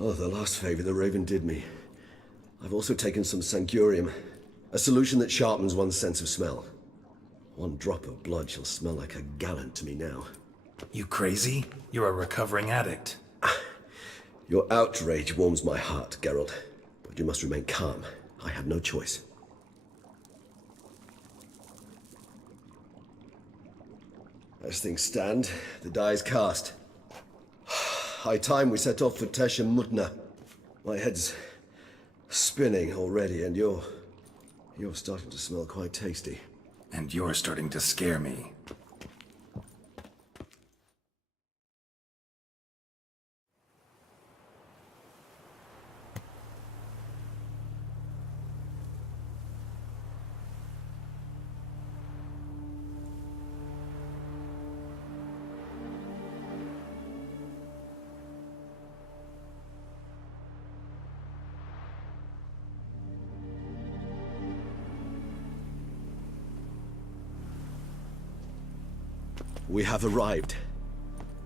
Oh, the last favor the Raven did me. I've also taken some Sancurium, a solution that sharpens one's sense of smell. One drop of blood shall smell like a gallon to me now. You crazy? You're a recovering addict. Your outrage warms my heart, Geralt. But you must remain calm. I have no choice. As things stand, the die is cast. High time we set off for Tesh and Mutna. My head's spinning already, and you're starting to smell quite tasty. And you're starting to scare me. We have arrived.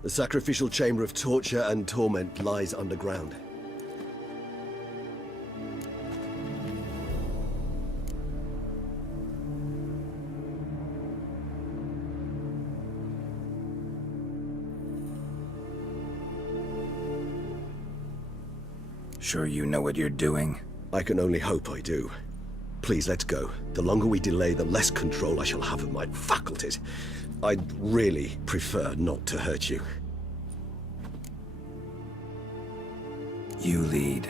The sacrificial chamber of torture and torment lies underground. Sure you know what you're doing? I can only hope I do. Please, let's go. The longer we delay, the less control I shall have of my faculties. I'd really prefer not to hurt you. You lead.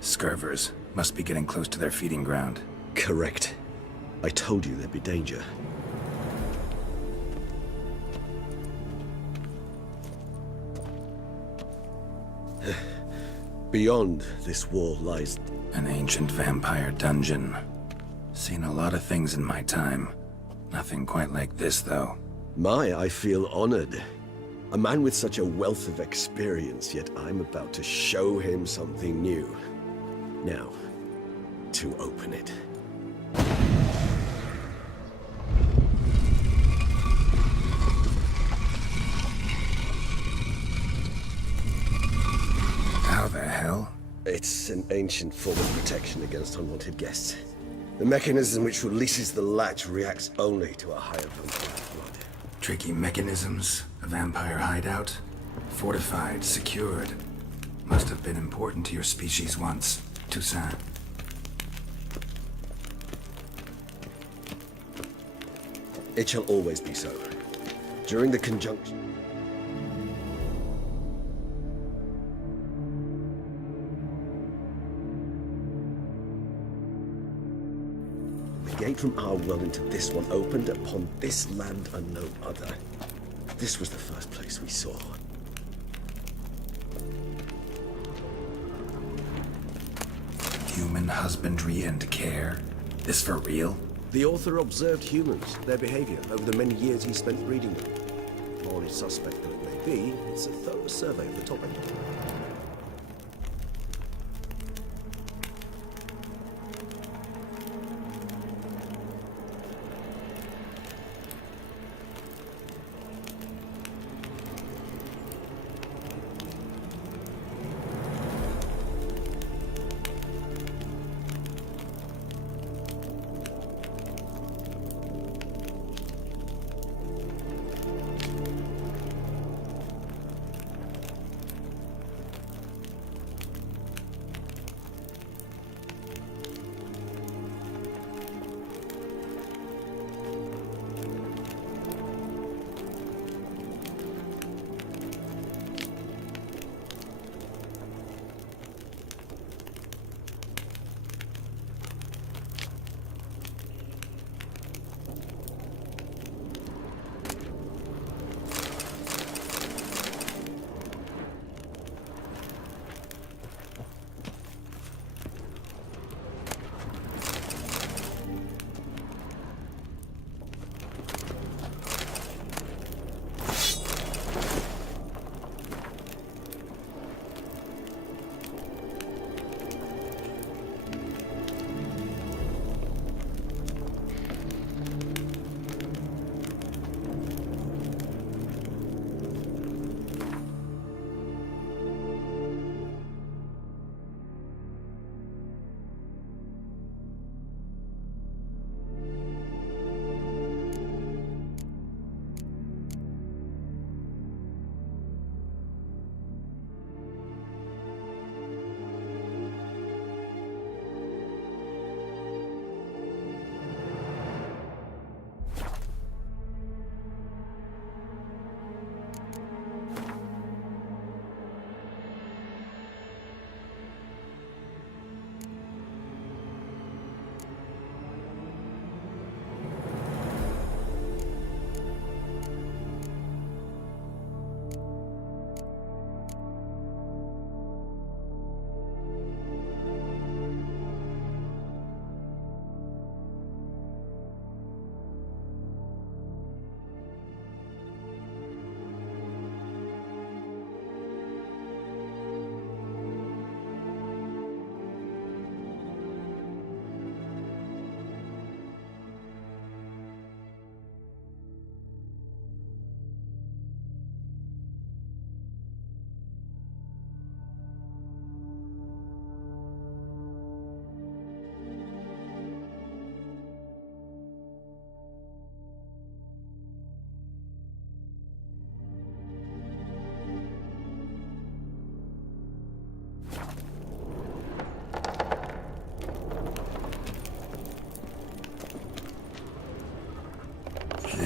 Scurvers must be getting close to their feeding ground. Correct. I told you there'd be danger. Beyond this wall lies... An ancient vampire dungeon. Seen a lot of things in my time. Nothing quite like this, though. I feel honored. A man with such a wealth of experience, yet I'm about to show him something new. Now, to open it. How the hell? It's an ancient form of protection against unwanted guests. The mechanism which releases the latch reacts only to a higher vampire blood. Tricky mechanisms, a vampire hideout. Fortified, secured. Must have been important to your species once. Toussaint. It shall always be so. During the conjunction... The gate from our world into this one opened upon this land and no other. This was the first place we saw. Human husbandry and care. This for real? The author observed humans, their behavior, over the many years he spent breeding them. Morally suspect though it may be, it's a thorough survey of the topic.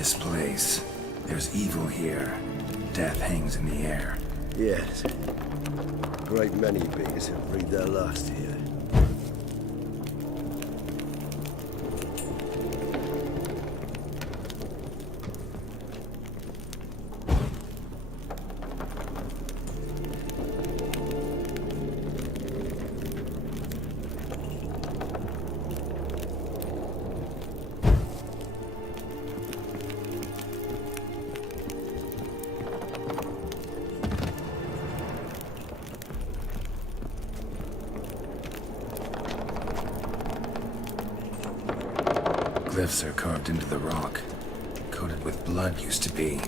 This place. There's evil here. Death hangs in the air. Yes. A great many beings have breathed their last here. Glyphs are carved into the rock. Coated with blood used to be.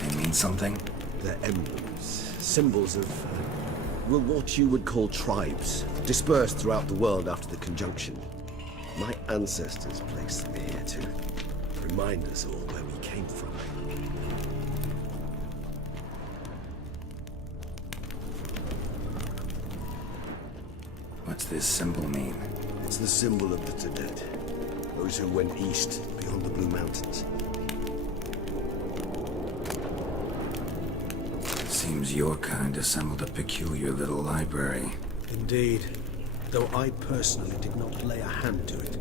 They mean something? They're emblems, symbols of, well, what you would call tribes, dispersed throughout the world after the conjunction. My ancestors placed them here to remind us all where we came from. What's this symbol mean? It's the symbol of the Tadet, those who went east beyond the Blue Mountains. Seems your kind assembled a peculiar little library. Indeed, though I personally did not lay a hand to it.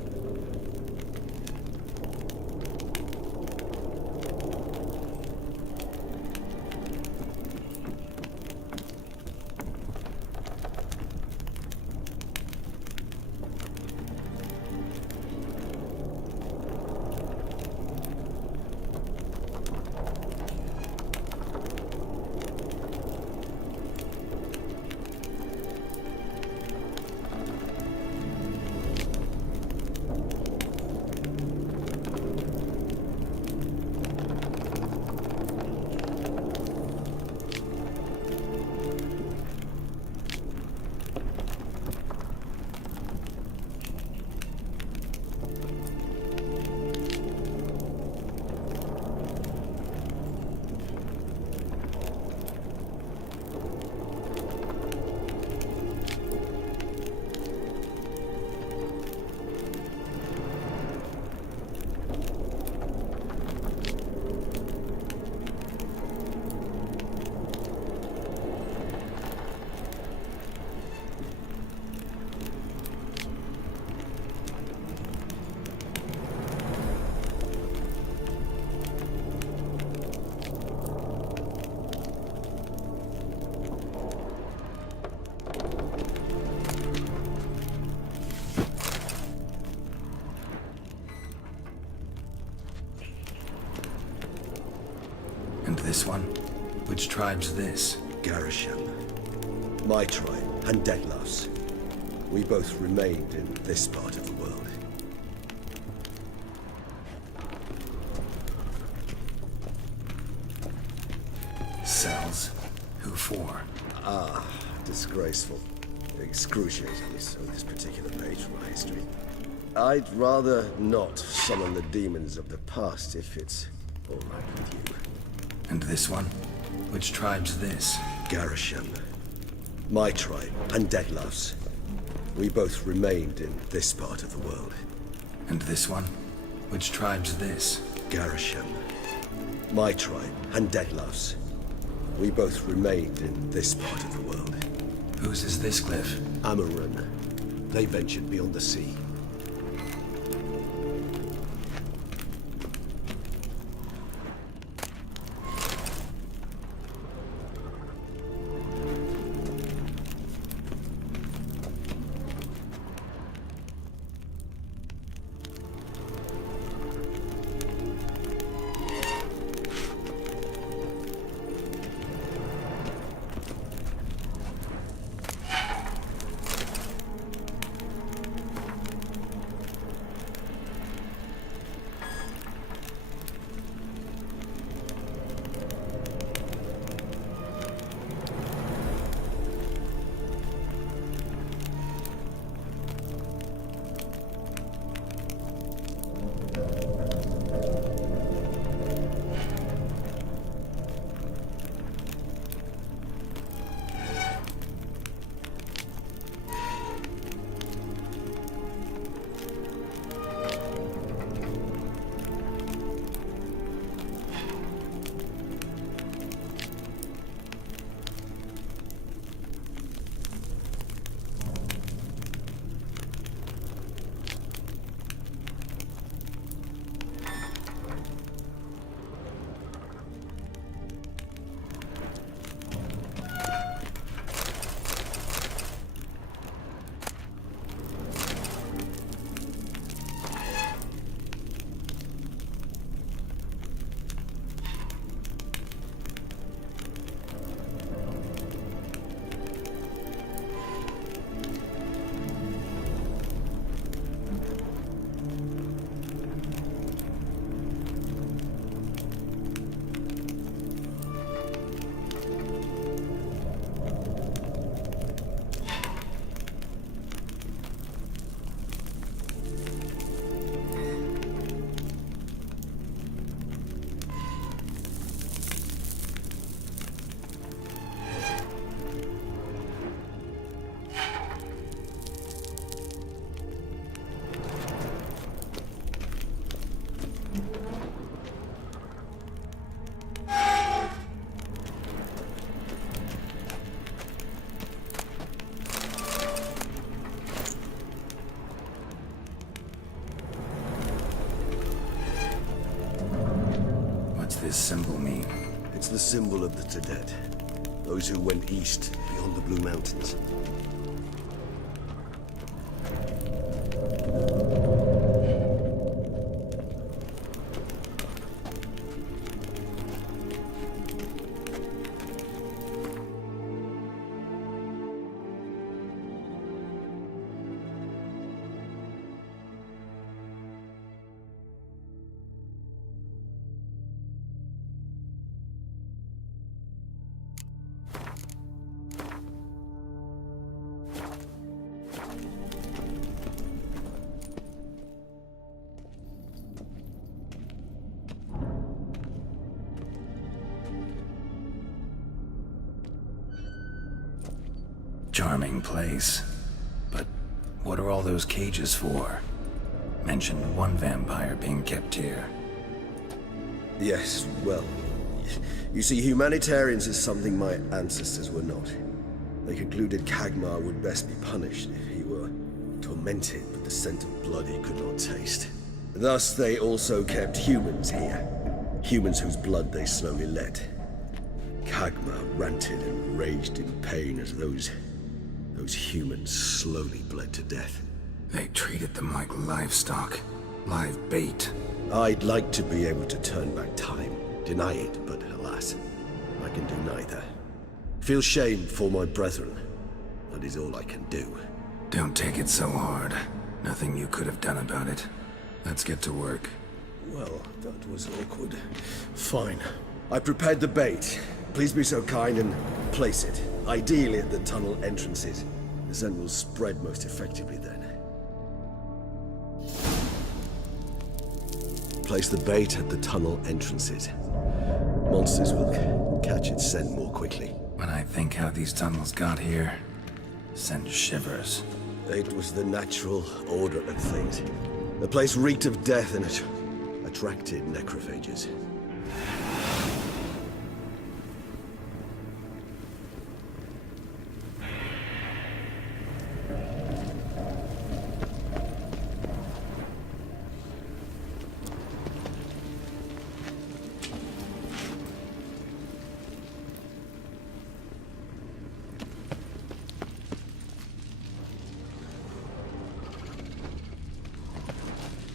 And this one? Which tribe's this? Garisham. My tribe, and Detlef's. We both remained in this part of the world. Cells? Who for? Disgraceful. Excruciatingly so, this particular page from my history. I'd rather not summon the demons of the past if it's all right with you. And this one? Which tribe's this? Garisham. My tribe, and Detlef's. We both remained in this part of the world. And this one? Which tribe's this? Garisham. My tribe, and Detlef's. We both remained in this part of the world. Whose is this glyph? Amarun. They ventured beyond the sea. this symbol mean? It's the symbol of the Tedet. Those who went east, beyond the Blue Mountains. Charming place. But what are all those cages for? Mentioned one vampire being kept here. Yes, well, you see, humanitarians is something my ancestors were not. They concluded Kagmar would best be punished if he were tormented with the scent of blood he could not taste. Thus, they also kept humans here. Humans whose blood they slowly let. Kagmar ranted and raged in pain as those humans slowly bled to death. They treated them like livestock. Live bait. I'd like to be able to turn back time, deny it, but alas, I can do neither. Feel shame for my brethren. That is all I can do. Don't take it so hard. Nothing you could have done about it. Let's get to work. Well, that was awkward. Fine. I prepared the bait. Please be so kind and place it, ideally at the tunnel entrances. The scent will spread most effectively then. Place the bait at the tunnel entrances. Monsters will catch its scent more quickly. When I think how these tunnels got here, send shivers. It was the natural order of things. The place reeked of death and it attracted necrophages.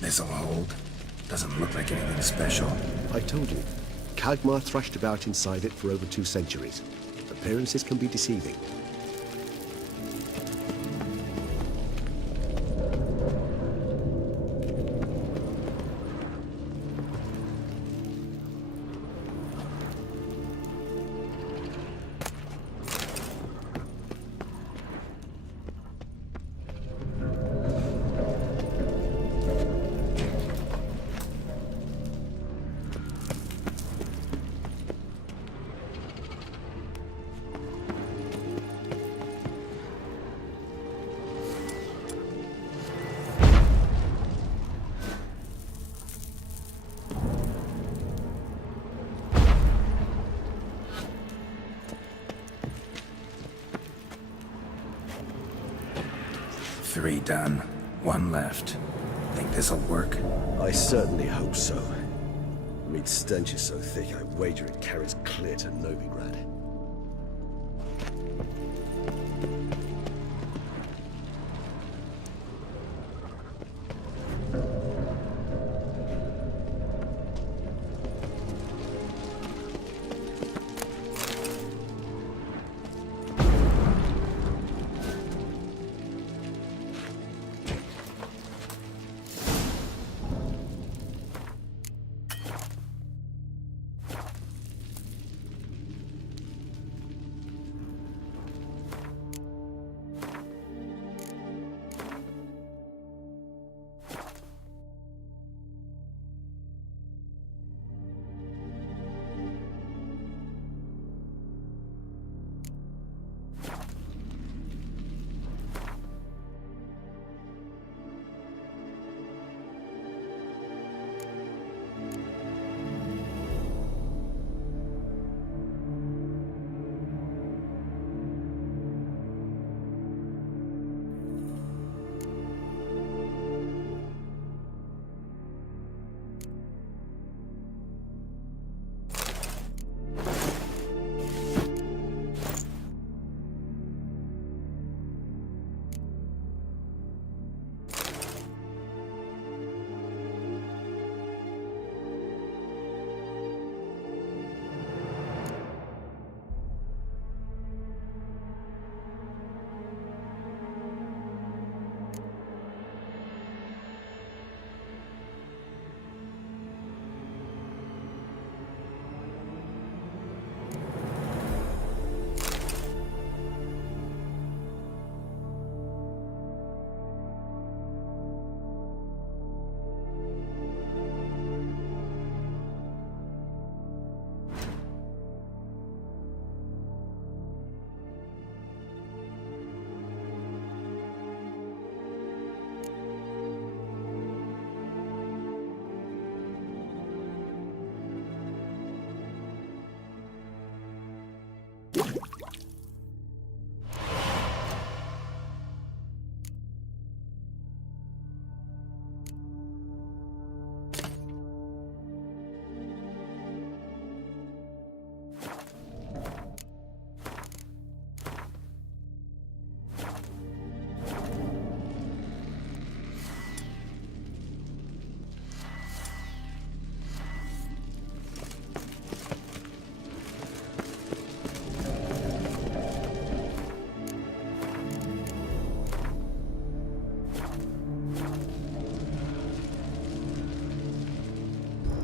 This'll hold. Doesn't look like anything special. I told you. Kagmar thrashed about inside it for over 2 centuries. Appearances can be deceiving. Three done. One left. Think this'll work? I certainly hope so. The meat stench is so thick, I wager it carries clear to Novigrad.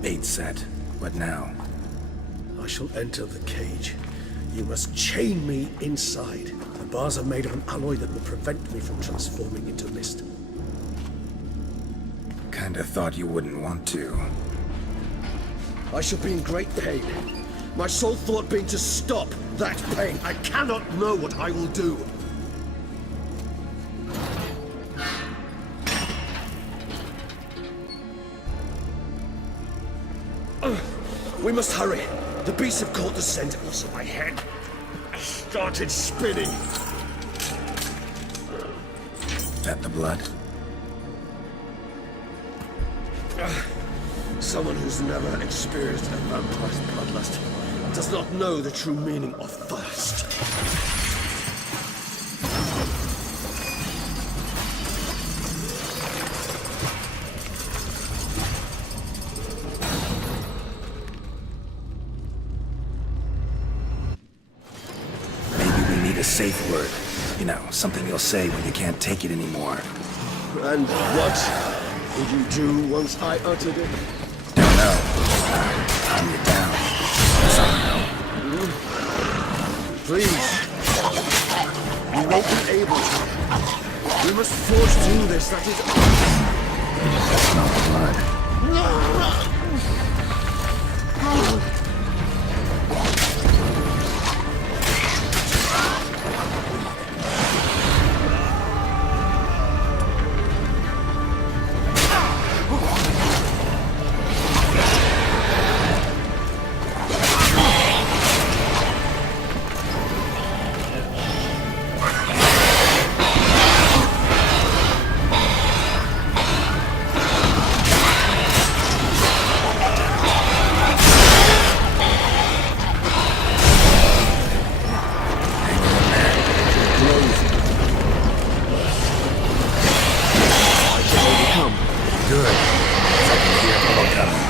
Bait set. What now? I shall enter the cage. You must chain me inside. The bars are made of an alloy that will prevent me from transforming into mist. Kinda thought you wouldn't want to. I shall be in great pain. My sole thought being to stop that pain. I cannot know what I will do. We must hurry. The beasts have caught the scent. Also, my head started spinning. That the blood? Someone who's never experienced a vampire's bloodlust does not know the true meaning of thirst. Maybe we need a safe word. You know, something you'll say when you can't take it anymore. And what would you do once I uttered it? Don't know. Calm you down. Somehow. Please. You won't be able to. We must forge through this, that is all. That's not the blood. Good. I can hear it all coming.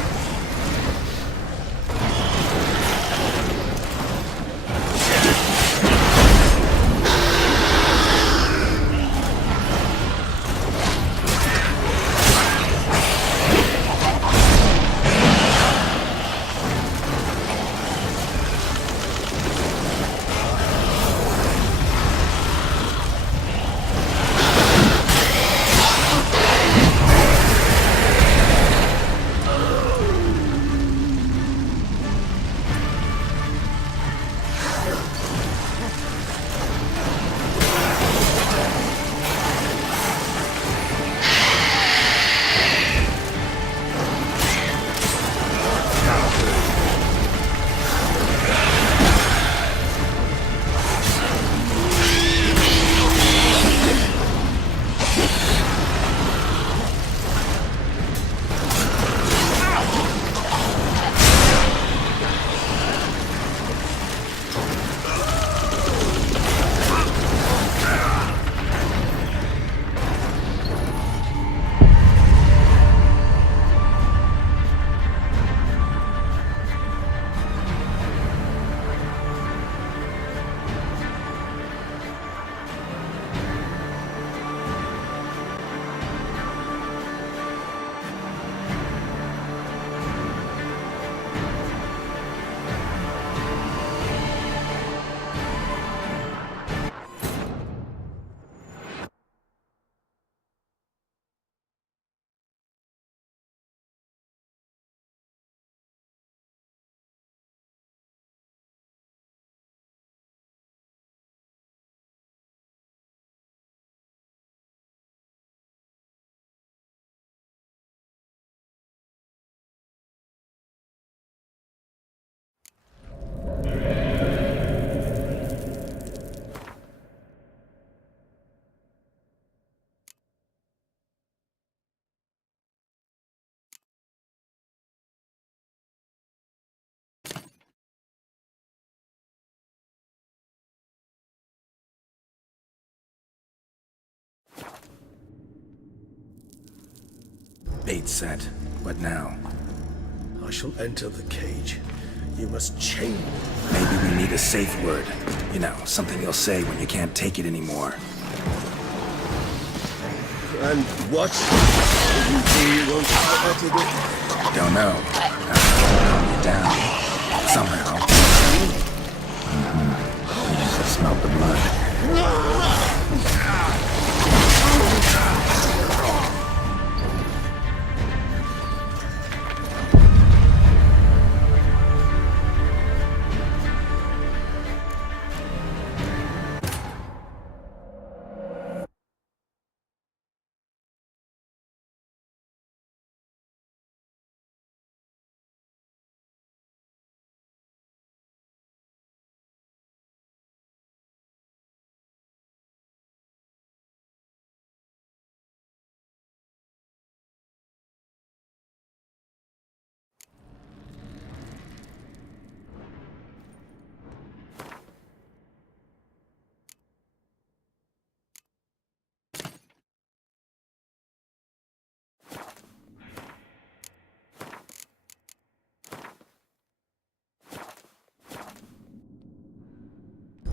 Bait set. What now? I shall enter the cage. You must chain me. Maybe we need a safe word. You know, something you'll say when you can't take it anymore. And what would you do once I uttered it? Don't know. Calm you down. Somehow. You just smelled the blood.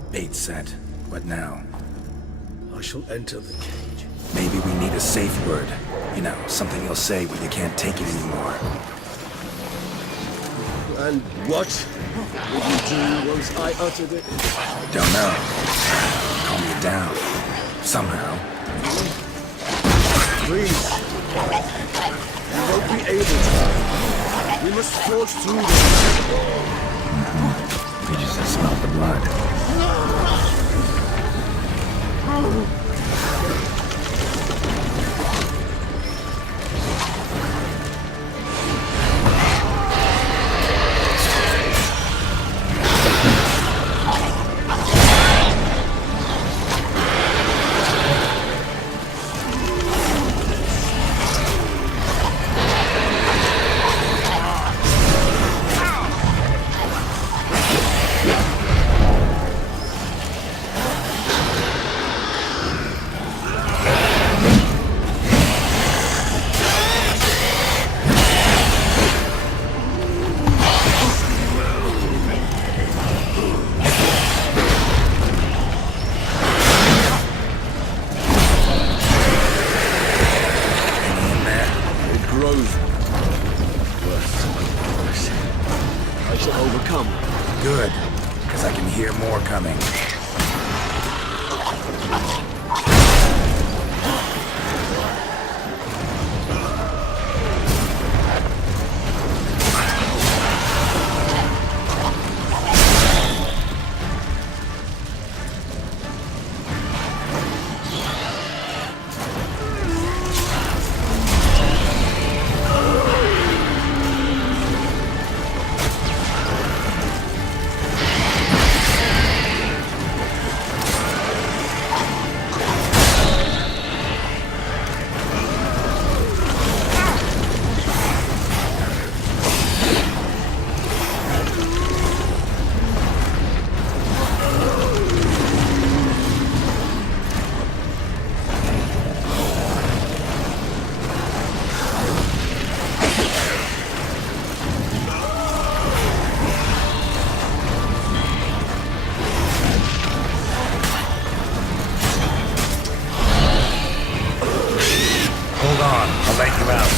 Bait set. What now? I shall enter the cage. Maybe we need a safe word. You know, something you'll say when you can't take it anymore. And what would you do once I uttered it? Don't know. Calm you down. Somehow. Please. You won't be able to. We must forge through this. You just smelled the blood. Good, because I can hear more coming. Hold on, I'll let you out.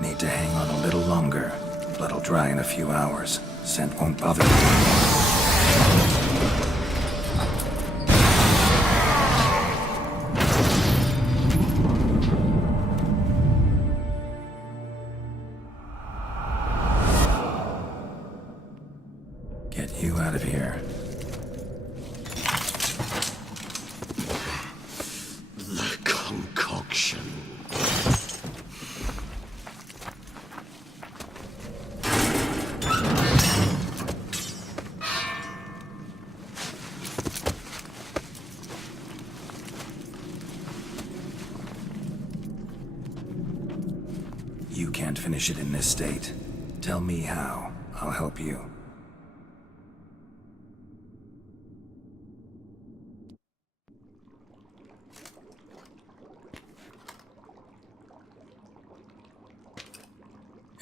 Need to hang on a little longer. Blood'll dry in a few hours. Scent won't bother me. Get you out of here. The concoction. finish it in this state. Tell me how. I'll help you.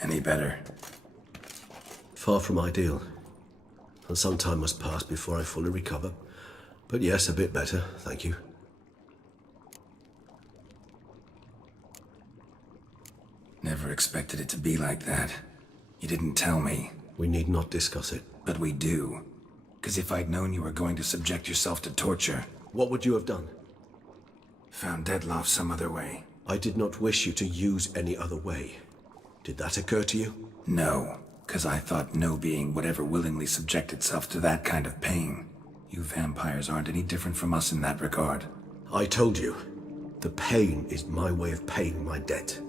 Any better? Far from ideal. And some time must pass before I fully recover. But yes, a bit better, thank you. Never expected it to be like that. You didn't tell me. We need not discuss it. But we do. Because if I'd known you were going to subject yourself to torture... What would you have done? Found Dettlaff some other way. I did not wish you to use any other way. Did that occur to you? No, because I thought no being would ever willingly subject itself to that kind of pain. You vampires aren't any different from us in that regard. I told you. The pain is my way of paying my debt.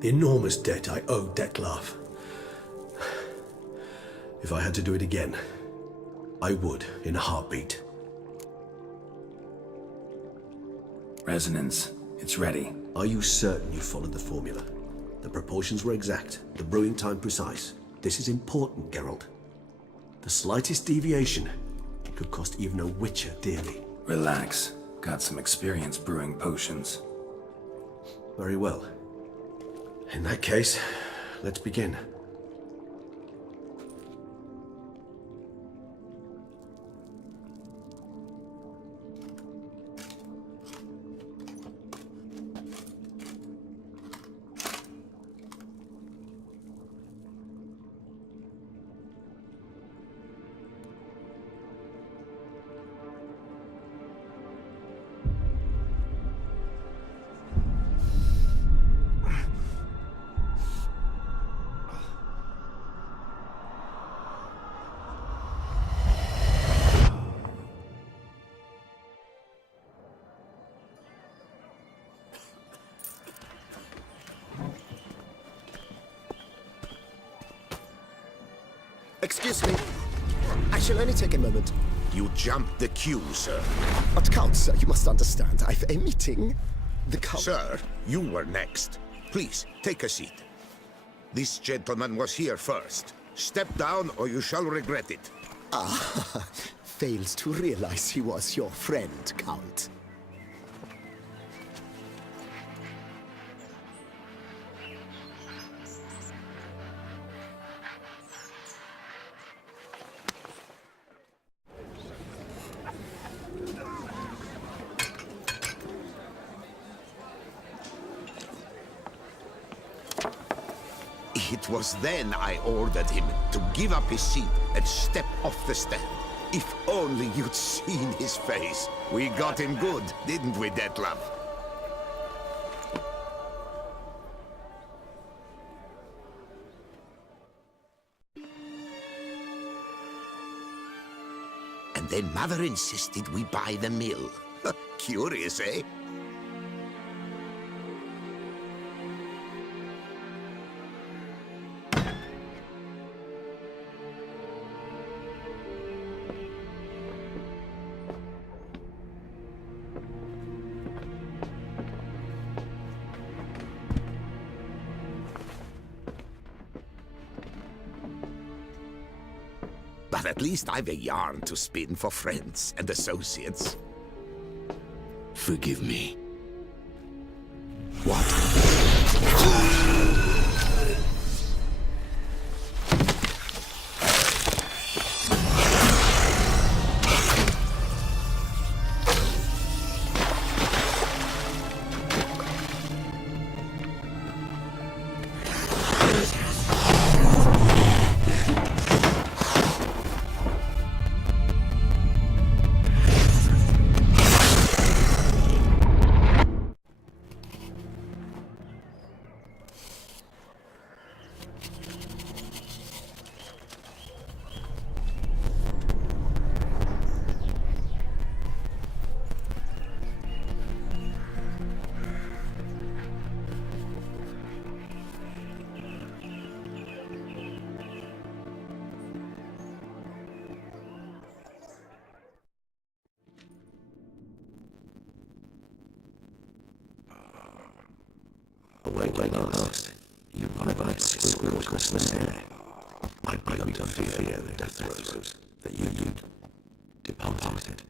The enormous debt I owe Dettlaff. If I had to do it again, I would, in a heartbeat. Resonance. It's ready. Are you certain you followed the formula? The proportions were exact, the brewing time precise. This is important, Geralt. The slightest deviation could cost even a Witcher dearly. Relax. Got some experience brewing potions. Very well. In that case, let's begin. Excuse me. I shall only take a moment. You jumped the queue, sir. But Count, sir, you must understand. I've a meeting. The Count... Sir, you were next. Please, take a seat. This gentleman was here first. Step down or you shall regret it. Ah, fails to realize he was your friend, Count. It was then I ordered him to give up his seat and step off the stand. If only you'd seen his face. We got him good, didn't we, Dettlaff? And then Mother insisted we buy the mill. Curious, eh? But at least I've a yarn to spin for friends and associates. Forgive me. What? Awake last, you ride by Christmas Eve, I'd begun to fear the death throes that you'd departed.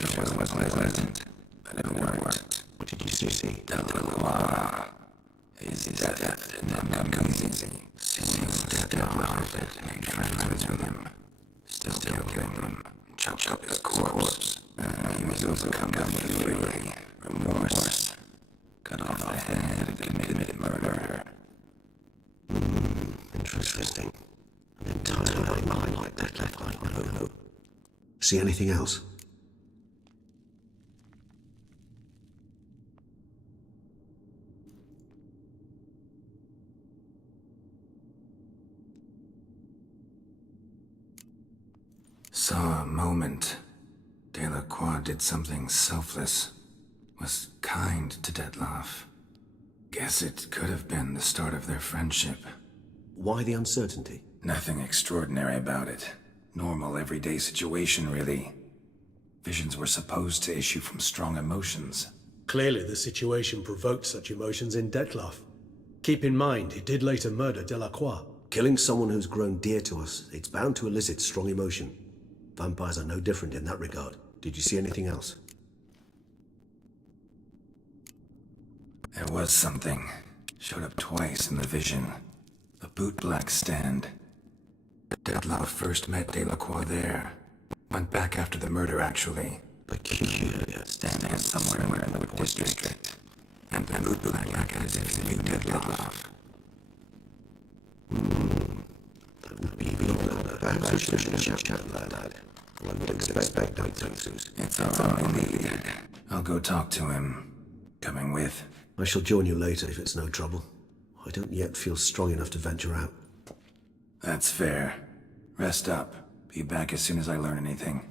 It was pleasant, but it worked. What did you see? Delacroix. His death did not come easy. Seeing death and made friends with him. Still killed him. Chopped up his corpse. He was overcome by fury, remorse. Cut off the head and committed murder. Interesting. An entirely mind like that left I know. See anything else? Saw a moment. Delacroix did something selfless. Was kind to Dettlaff. Guess it could have been the start of their friendship. Why the uncertainty? Nothing extraordinary about it. Normal, everyday situation, really. Visions were supposed to issue from strong emotions. Clearly, the situation provoked such emotions in Dettlaff. Keep in mind, he did later murder Delacroix. Killing someone who's grown dear to us, it's bound to elicit strong emotion. Vampires are no different in that regard. Did you see anything else? There was something. Showed up twice in the vision. A bootblack stand. Dettlaff first met Delacroix there. Went back after the murder, actually. Peculiar. Standing somewhere in the district. And the bootblack acted as if he knew Dettlaff. That would be the perhaps we should chat, lad. I would expect breakthroughs. It's all I need. I'll go talk to him. Coming with? I shall join you later if it's no trouble. I don't yet feel strong enough to venture out. That's fair. Rest up. Be back as soon as I learn anything.